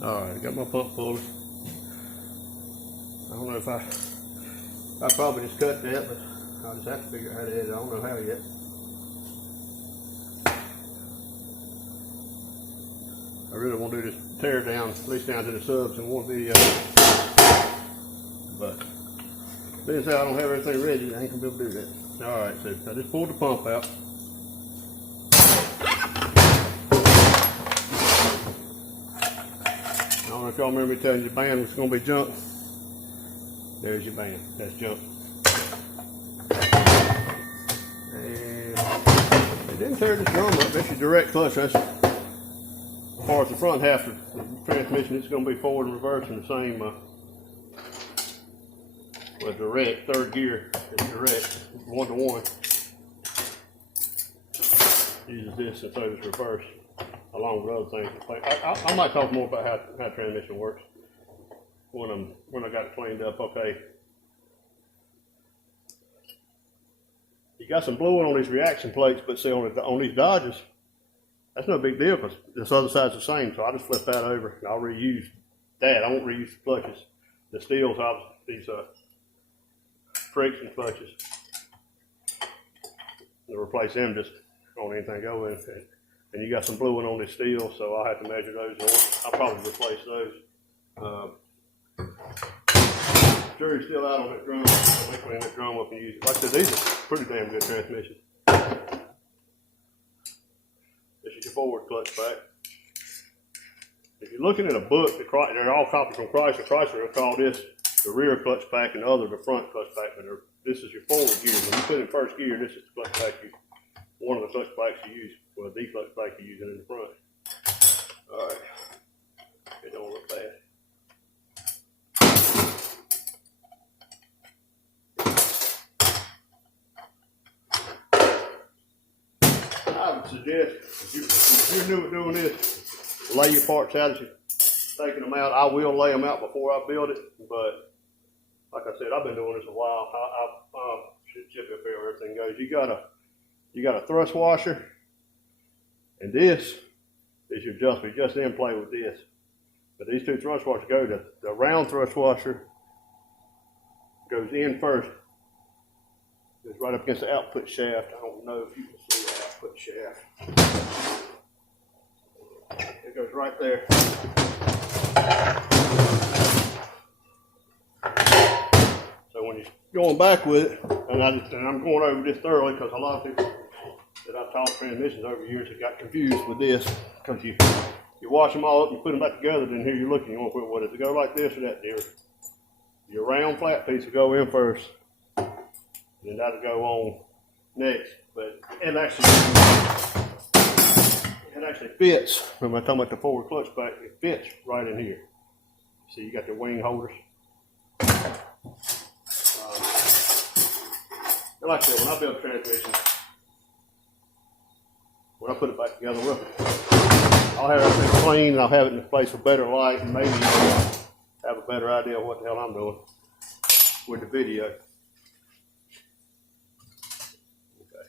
Alright, I got my pump pulley. I don't know if I probably just cut that, but I'll just have to figure out how to edit it. I don't know how yet. I really want to do this tear down, at least down to the subs in one video. But being said I don't have everything ready, I ain't gonna be able to do that. Alright, so I just pulled the pump out. I don't know if y'all remember me telling you your band was gonna be junk. There's your band, that's junk. And it didn't tear this drum up, that's your direct clutch. That's as far as the front half of the transmission, it's gonna be forward and reverse in the same with direct, third gear is direct, 1-to-1. Uses this and so does reverse, along with other things. I might talk more about how transmission works when I got it cleaned up. Okay. You got some bluing on these reaction plates, but see on these Dodges, that's no big deal because this other side's the same. So I just flip that over and I'll reuse that. I won't reuse the clutches. The steels, these friction clutches. To replace them just on anything going. And you got some bluing on this steel, so I'll have to measure those. I'll probably replace those. Jury's still out on that drum. I'll make clean that drum up and use it. Like I said, these are pretty damn good transmissions. This is your forward clutch pack. If you're looking at a book, they're all copied from Chrysler. Chrysler will call this the rear clutch pack and the other the front clutch pack. But this is your forward gear. When you put in first gear, this is the clutch pack one of the clutch packs you use. Well, the clutch pack you're using in the front. All right. It don't look bad. I would suggest if you're new at doing this, lay your parts out as you're taking them out. I will lay them out before I build it, but like I said, I've been doing this a while. I should chip up here where everything goes. You got a thrust washer, and this is your adjustment. You just then play with this. But these two thrust washers go to the round thrust washer goes in first. It's right up against the output shaft. I don't know if you can see the output shaft. It goes right there. So when you're going back with it, and I'm going over this thoroughly because a lot of people that I've taught transmissions over the years have got confused with this, because you wash them all up, you put them back together, then here you're looking, you want to put what does it go like this or that deal? Your round flat piece will go in first, then that'll go on next. But it actually fits. When I'm talking about the forward clutch pack, it fits right in here. See, you got the wing holders. Like I said, when I build transmissions, when I put it back together, I'll have everything clean and I'll have it in a place for better light and maybe have a better idea of what the hell I'm doing with the video. Okay.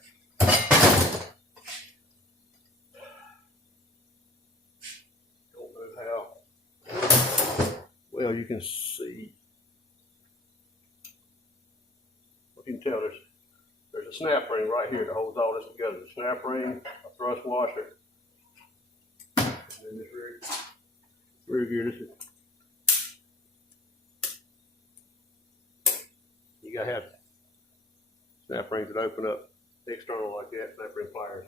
Don't know how well you can see. You can tell there's a snap ring right here that holds all this together. The snap ring, a thrust washer, and then this rear gear. This is, you gotta have snap rings that open up external like that. Snap ring pliers.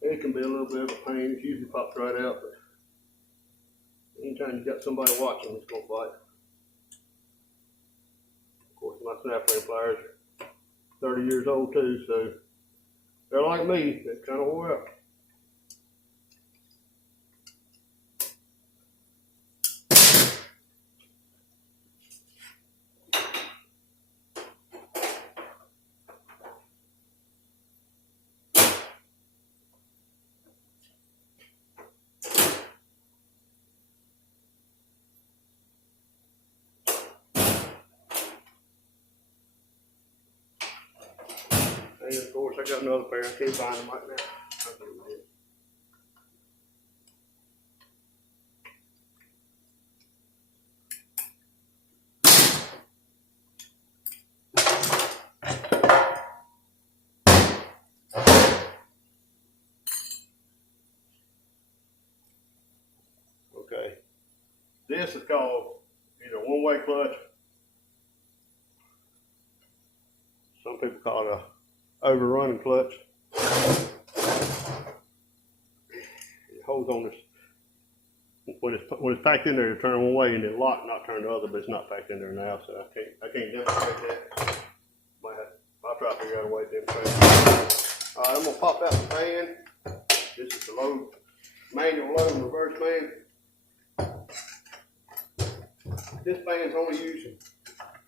It can be a little bit of a pain. It usually pops right out, but anytime you got somebody watching, it's gonna bite. Of course, my snap ring pliers are 30 years old too, so they're like me. They kind of wore out. And then of course I got another pair. I can't find them right now. Okay. This is called either one-way clutch. Some people call it a overrunning clutch. It holds on this. When it's packed in there, you turn one way and then lock, not turn the other, but it's not packed in there now, so I can't demonstrate that. I'll try to figure out a way to demonstrate it. Alright, I'm gonna pop out the fan. This is the load, manual load and reverse fan. This fan's only using,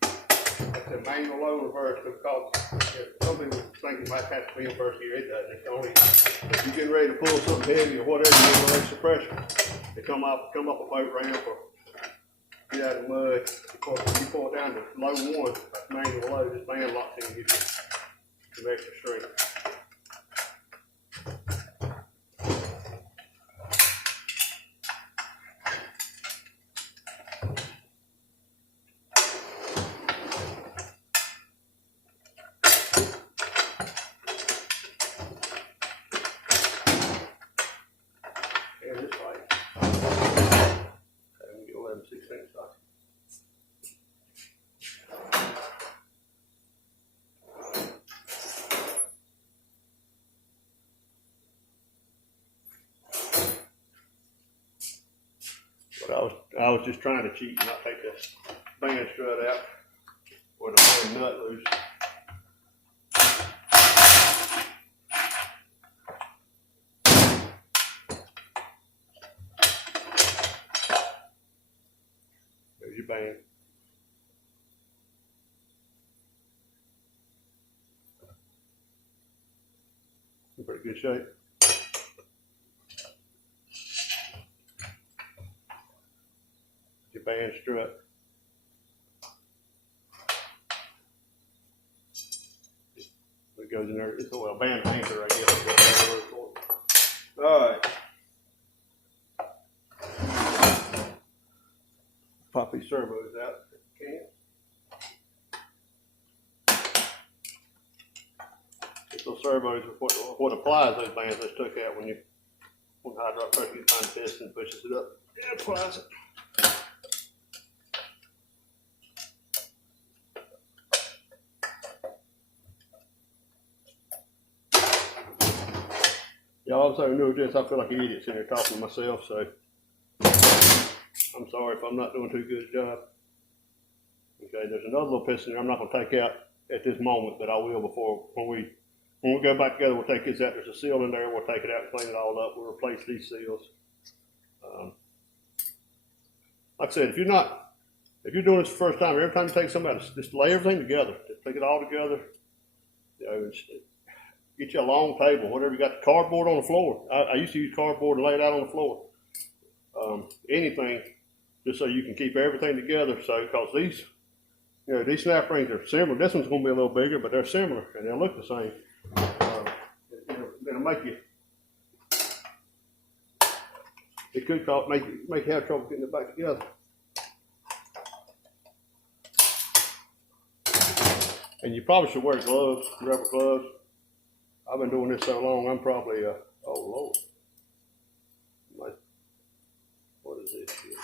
like I said, manual load and reverse, because some people think it might have to be in first gear. It doesn't. It's only if you're getting ready to pull something heavy or whatever, you need to release the pressure. They come up a boat ramp or get out of the mud. You pull it down to low one, that's manual load. This fan locks in and gives you some extra strength. And this light. Let me get 11/16 socket. But I was just trying to cheat and not take this band strut out or the main nut loose. There's your band. In pretty good shape. Your band strut. It goes in there. It's a band anchor, I guess. All right. Pop these servos out if you can. Those servos are what applies those bands that's took out when hydraulic pressure gets behind the piston and pushes it up. It applies it. Y'all also know this. I feel like an idiot sitting there talking to myself, so I'm sorry if I'm not doing too good a job. Okay, there's another little piston I'm not going to take out at this moment, but I will when we go back together. We'll take this out. There's a seal in there. We'll take it out and clean it all up. We'll replace these seals. Like I said, if you're doing this the first time, every time you take something out, just lay everything together. Just take it all together. You know, get you a long table, whatever you got. The cardboard on the floor. I used to use cardboard and lay it out on the floor. Anything, just so you can keep everything together. So, because these snap rings are similar. This one's going to be a little bigger, but they're similar and they'll look the same. It'll make you. It could make you have trouble getting it back together. And you probably should wear gloves, rubber gloves. I've been doing this so long, I'm probably, oh Lord. What is this shit?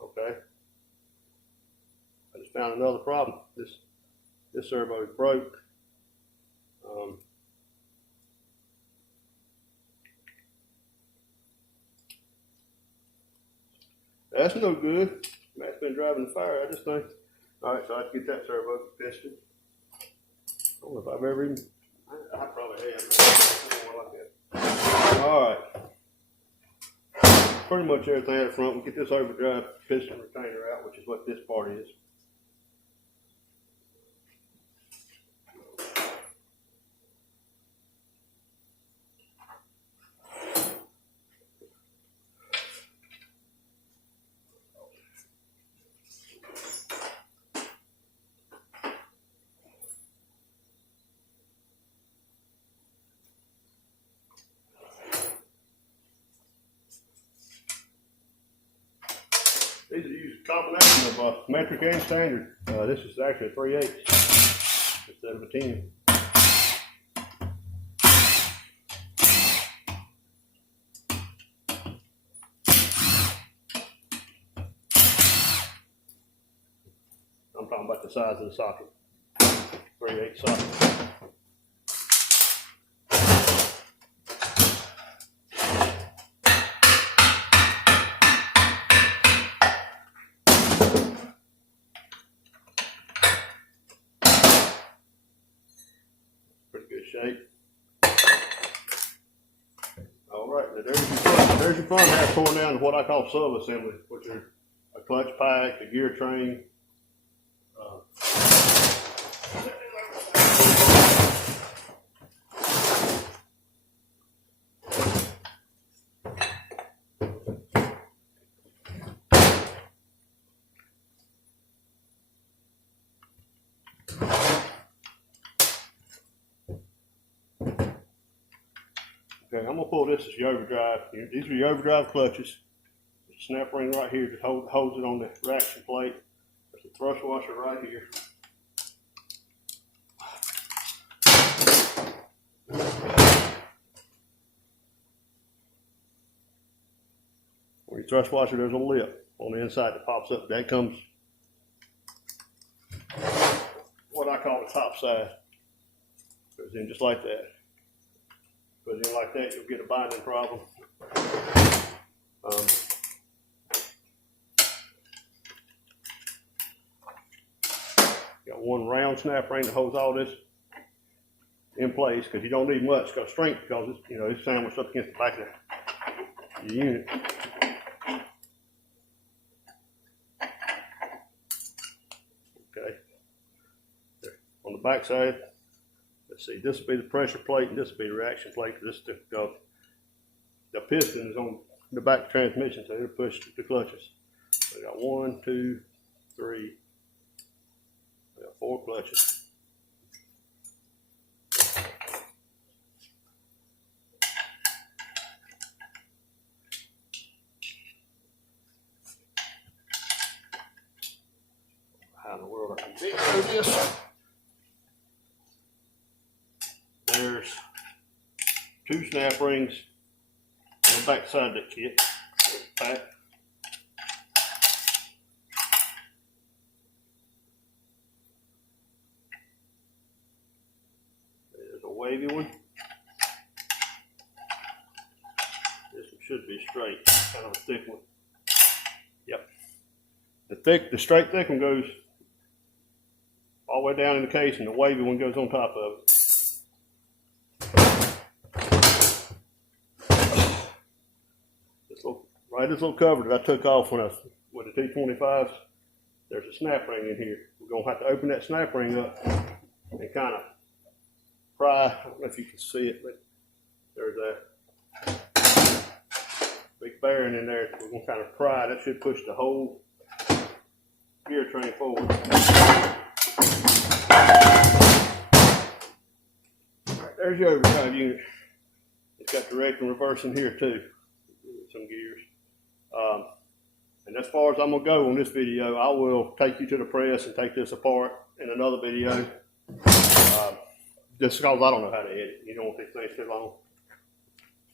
Okay. I just found another problem. This servo is broke. That's no good. Matt's been driving the fire out of this thing. All right, so I have to get that servo piston. I don't know if I've ever even. I probably have. All right. Pretty much everything out front. We'll get this overdrive piston retainer out, which is what this part is. combination of metric and standard. This is actually a 3/8 instead of a 10. I'm talking about the size of the socket. 3/8 socket. Pretty good shape. All right, now there's your front half torn down to what I call sub-assembly, which are a clutch pack, a gear train. Okay, I'm gonna pull this as your overdrive. These are your overdrive clutches. There's a snap ring right here that holds it on the reaction plate. There's a thrust washer right here. On your thrust washer, there's a lip on the inside that pops up. That comes what I call the top side. Goes in just like that. Goes in like that, you'll get a binding problem. Got one round snap ring that holds all this in place, because you don't need much strength, because it's, it's sandwiched up against the back of the unit. Okay. On the back side, let's see, this will be the pressure plate and this will be the reaction plate. This the piston is on the back of the transmission, so it'll push the clutches. So we got 1, 2, 3, we got 4 clutches. How in the world I can video this? There's 2 snap rings on the back side of the kit. Pack. There's a wavy one. This one should be straight, kind of a thick one. Yep. The straight thick one goes all the way down in the case, and the wavy one goes on top of it. This little cover that I took off when I was with the T25s, there's a snap ring in here. We're going to have to open that snap ring up and kind of pry. I don't know if you can see it, but there's that big bearing in there. We're going to kind of pry. That should push the whole gear train forward. Right, there's your overdrive unit. It's got direct and reverse in here too. Some gears. And as far as I'm going to go on this video, I will take you to the press and take this apart in another video. Just because I don't know how to edit. You don't want these things too long.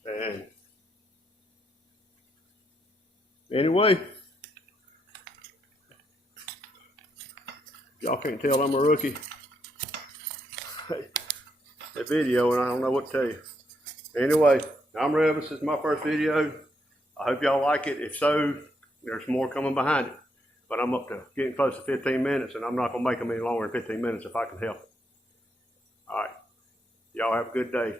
And anyway, y'all can't tell I'm a rookie. That video, and I don't know what to tell you. Anyway, I'm Revis. This is my first video. I hope y'all like it. If so, there's more coming behind it. But I'm up to getting close to 15 minutes, and I'm not going to make them any longer than 15 minutes if I can help it. All right. Y'all have a good day.